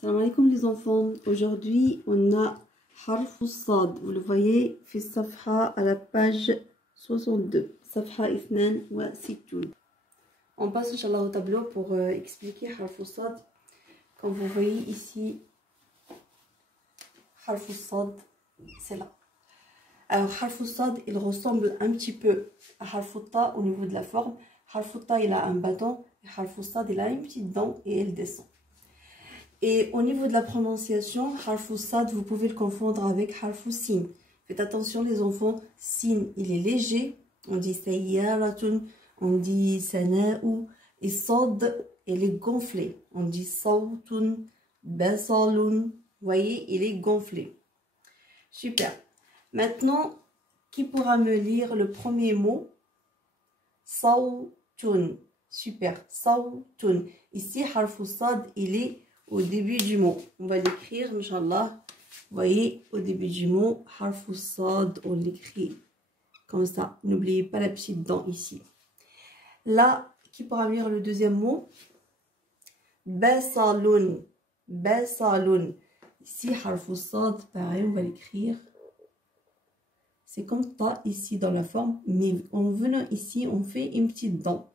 Salam alaikum les enfants. Aujourd'hui, on a Harf Sad. Vous le voyez, fait Safha à la page 62. Safha Ithnan wa Sittoun. On passe Inch'Allah au tableau pour expliquer Harf Sad. Comme vous voyez ici, Harf Sad, c'est là. Alors, Harf Sad, il ressemble un petit peu à Harf Ta au niveau de la forme. Harf Ta, il a un bâton. Et Harf Sad, il a une petite dent et elle descend. Et au niveau de la prononciation, Harf Sad, vous pouvez le confondre avec Harf Sin. Faites attention les enfants, Sin, il est léger. On dit Sayyaratun, on dit Sana'u. Et Sad, il est gonflé. On dit Sawtun, Basalun. Vous voyez, il est gonflé. Super. Maintenant, qui pourra me lire le premier mot? Sawtun. Super. Sawtun. Ici, Harf Sad, il est au début du mot. On va l'écrire, Inch'Allah. Vous voyez, au début du mot, Harf Sad, on l'écrit comme ça. N'oubliez pas la petite dent ici. Là, qui pourra lire le deuxième mot? Basalun. Basalun. Ici, Harf Sad, pareil, on va l'écrire. C'est comme ça ici dans la forme, mais en venant ici, on fait une petite dent.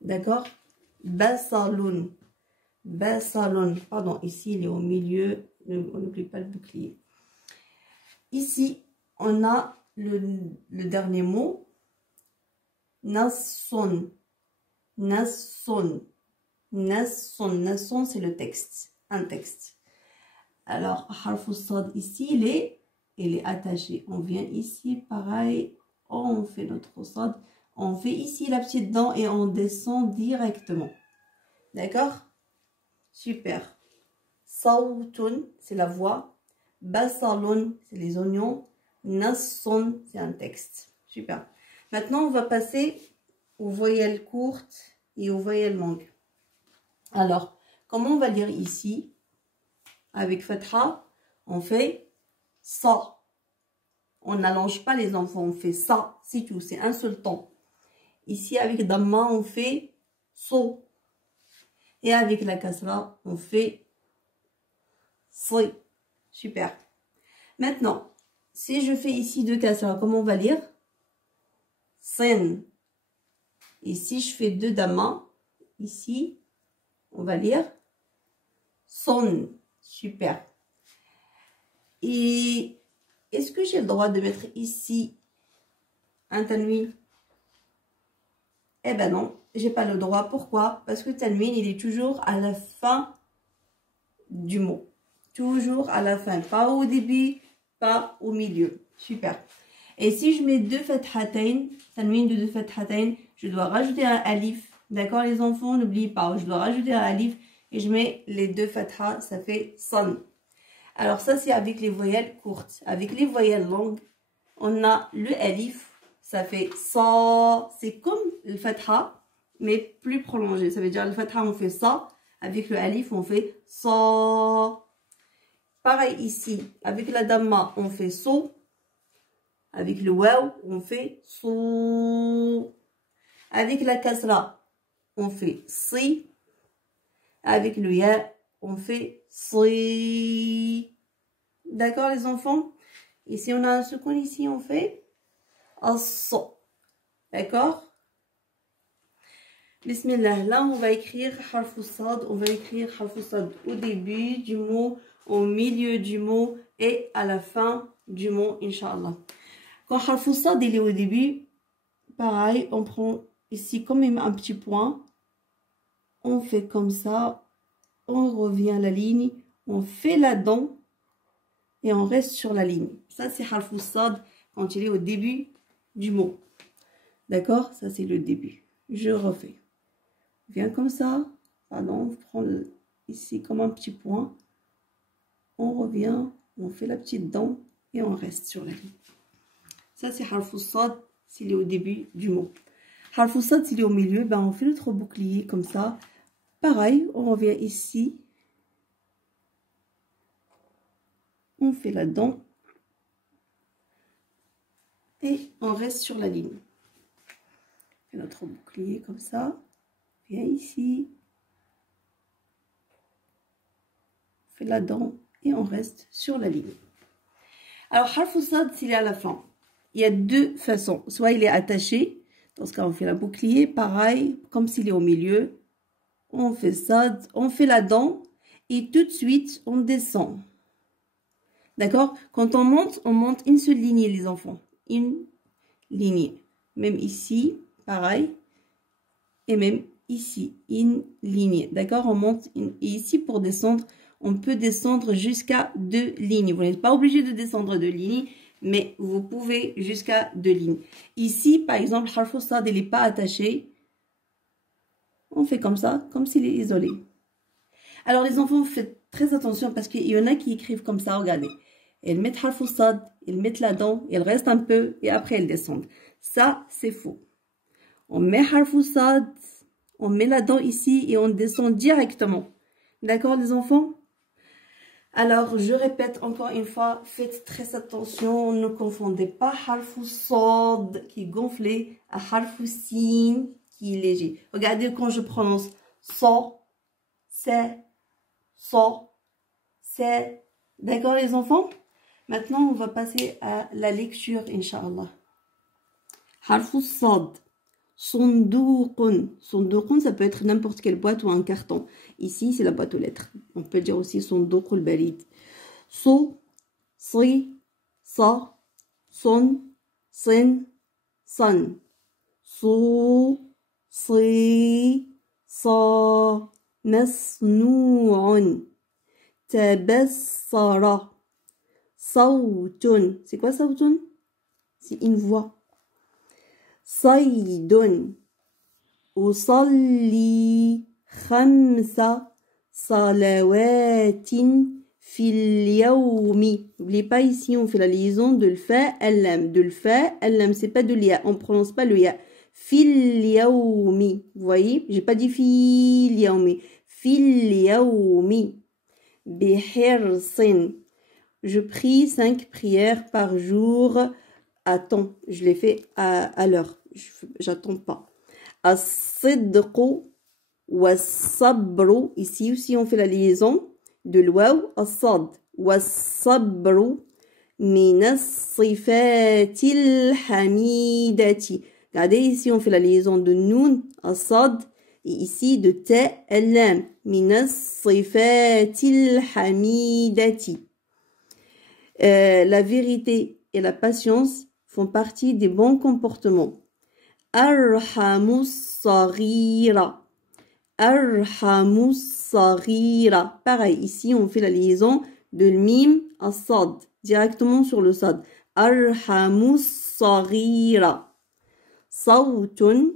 D'accord? Basalun. Basalun. Pardon, ici, il est au milieu. On n'oublie pas le bouclier. Ici, on a le dernier mot. Nasson. Nasson. Nasson. Nasson, c'est le texte. Un texte. Alors, Harf Sad, ici, il est attaché. On vient ici, pareil. On fait notre Sad. On fait ici la petite dent et on descend directement. D'accord? Super. Sawtun, c'est la voix. Basalun, c'est les oignons. Nasson, c'est un texte. Super. Maintenant, on va passer aux voyelles courtes et aux voyelles longues. Alors, comment on va lire ici? Avec Fatha, on fait ça. On n'allonge pas les enfants, on fait ça, c'est tout, c'est un seul temps. Ici, avec Damma, on fait so. Et avec la kasra, on fait si. Super. Maintenant, si je fais ici deux kasra, comment on va lire? Sin. Et si je fais deux damma, ici, on va lire son. Super. Et est-ce que j'ai le droit de mettre ici un tanwin? Eh ben non, j'ai pas le droit. Pourquoi? Parce que tanwin, il est toujours à la fin du mot. Toujours à la fin. Pas au début, pas au milieu. Super. Et si je mets deux fathatayn, tanwin de deux fathatayn, je dois rajouter un alif. D'accord les enfants? N'oubliez pas, je dois rajouter un alif et je mets les deux fathas, ça fait son. Alors ça, c'est avec les voyelles courtes. Avec les voyelles longues, on a le alif. Ça fait ça, c'est comme le fatha, mais plus prolongé. Ça veut dire le fatha, on fait ça. Avec le alif, on fait ça. Pareil ici, avec la damma, on fait so. Avec le waw, on fait so. Avec la kasra, on fait si. Avec le ya, on fait si. D'accord les enfants? Et si on a un second ici, on fait as-so. D'accord? Bismillah. Là, on va écrire Harf Sad. On va écrire Harf Sad au début du mot, au milieu du mot et à la fin du mot, Inch'Allah. Quand Harf Sad il est au début, pareil, on prend ici quand même un petit point. On fait comme ça. On revient à la ligne. On fait la dent. Et on reste sur la ligne. Ça, c'est Harf Sad quand il est au début du mot. D'accord? Ça, c'est le début. Je refais. On vient comme ça. Pardon, on prend ici comme un petit point. On revient. On fait la petite dent. Et on reste sur la ligne. Ça, c'est Harf Sad s'il est au début du mot. Harf Sad s'il est au milieu, ben, on fait notre bouclier comme ça. Pareil, on revient ici. On fait la dent. Et on reste sur la ligne. On fait notre bouclier comme ça. Viens ici. fait la dent et on reste sur la ligne. Alors, harf sad, s'il est à la fin, il y a deux façons. Soit il est attaché, dans ce cas, on fait la bouclier, pareil, comme s'il est au milieu. On fait ça, on fait la dent et tout de suite, on descend. D'accord? Quand on monte une seule lignée, les enfants. Une lignée. Même ici, pareil. Et même ici, une lignée. D'accord? On monte et ici, pour descendre, on peut descendre jusqu'à 2 lignes. Vous n'êtes pas obligé de descendre 2 lignes, mais vous pouvez jusqu'à 2 lignes. Ici, par exemple, harf sad, il n'est pas attaché. On fait comme ça, comme s'il est isolé. Alors, les enfants, faites très attention parce qu'il y en a qui écrivent comme ça, regardez. Elles mettent harf sad, elles mettent la dent, elles restent un peu et après elles descendent. Ça, c'est faux. On met harf sad, on met la dent ici et on descend directement. D'accord, les enfants? Alors, je répète encore une fois, faites très attention, ne confondez pas harf sad qui est gonflé à harf sin qui est léger. Regardez quand je prononce so, c'est, so, c'est. D'accord, les enfants? Maintenant, on va passer à la lecture, Inch'Allah. Harf sad. Sondouqun. Sondouqun, ça peut être n'importe quelle boîte ou un carton. Ici, c'est la boîte aux lettres. On peut dire aussi sondouqul barid. So, si, sa, son, sin, san. So, si, sa, masnou'un. Tabassara. Sawtun. C'est quoi sawtun? C'est une voix. صيد أصلي 5 صلوات في اليوم. N'oubliez pas ici, on fait la liaison de l'fa al-lam. De l'fa al-lam, c'est pas de l'ya. On prononce pas le ya. Fil yaoumi. Vous voyez? J'ai pas dit fil yaoumi. Fil yaoumi. Bihirsin. Je prie 5 prières par jour. Attends, je l'ai fait à l'heure. J'attends pas. As-sidqu was-sabru. Ici aussi, on fait la liaison de l'waw as-sad. Was-sabru min as-sifatil hamidati. Regardez, ici, on fait la liaison de noun as-sad et ici de ta al-lam. Min as-sifatil hamidati. La vérité et la patience font partie des bons comportements. Arhamus saghira. Arhamus saghira. Pareil, ici on fait la liaison de l'mim à sad, directement sur le sad. Arhamus saghira. Sawtun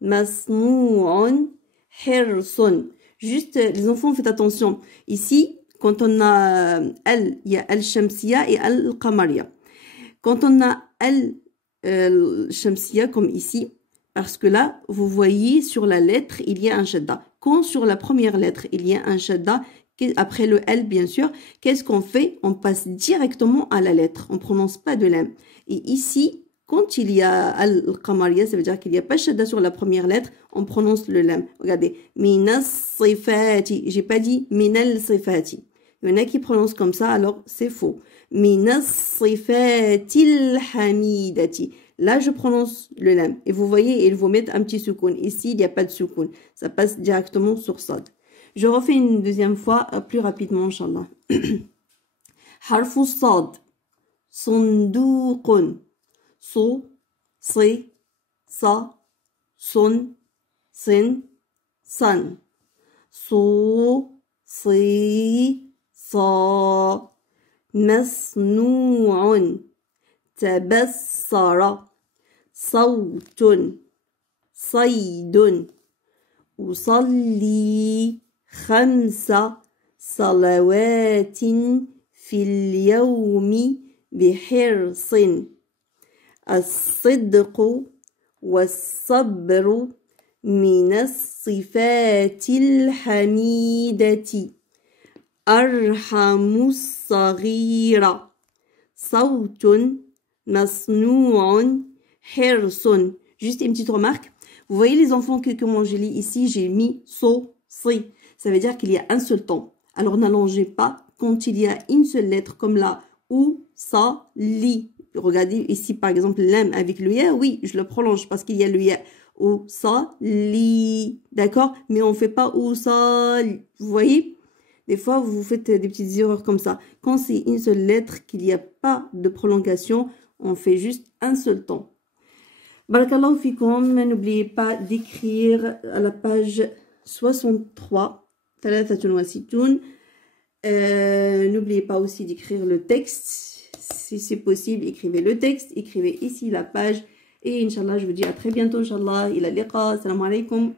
masnou'un hirsun. Juste, les enfants, faites attention. Ici, quand on a al, il y a al-shamsiya et al-qamariya. Quand on a al-shamsiya comme ici, parce que là, vous voyez sur la lettre, il y a un shadda. Quand sur la première lettre, il y a un shadda, après le L, bien sûr, qu'est-ce qu'on fait? On passe directement à la lettre. On ne prononce pas de l'am. Et ici, quand il y a al-qamariya, ça veut dire qu'il n'y a pas shadda sur la première lettre, on prononce le lam. Regardez. Minas sifati. J'ai pas dit minal sifati. Il y en a qui prononcent comme ça, alors c'est faux. Minas sifatil hamidati. Là, je prononce le lam. Et vous voyez, il faut mettre un petit soukoun. Ici, il n'y a pas de soukoun. Ça passe directement sur sad. Je refais une deuxième fois, plus rapidement, Inch'Allah. Harfu sad. Sondouqun. So, si, sa, son, sin, san. So, si, sa. مسنوع تبصر صوت صيد أصلي 5 صلوات في اليوم بحرص الصدق والصبر من الصفات الحميدة أرحم الصغير صوت مصنوع حرص. Juste une petite remarque. Vous voyez les enfants que comment je lis ici, j'ai mis so, si. Ça veut dire qu'il y a un seul temps. Alors n'allongez pas quand il y a une seule lettre comme là, ou, ça, li. Regardez ici, par exemple, l'am avec le ya, oui, je le prolonge parce qu'il y a le ya. Ou, ça, li. D'accord? Mais on ne fait pas ou, ça, li. Vous voyez? Des fois, vous faites des petites erreurs comme ça. Quand c'est une seule lettre, qu'il n'y a pas de prolongation, on fait juste un seul ton. Barakallahu fikum, n'oubliez pas d'écrire à la page 63. N'oubliez pas aussi d'écrire le texte. Si c'est possible, écrivez le texte. Écrivez ici la page. Et Inch'Allah, je vous dis à très bientôt, Inch'Allah. Ila liqa. Assalamu alaikum.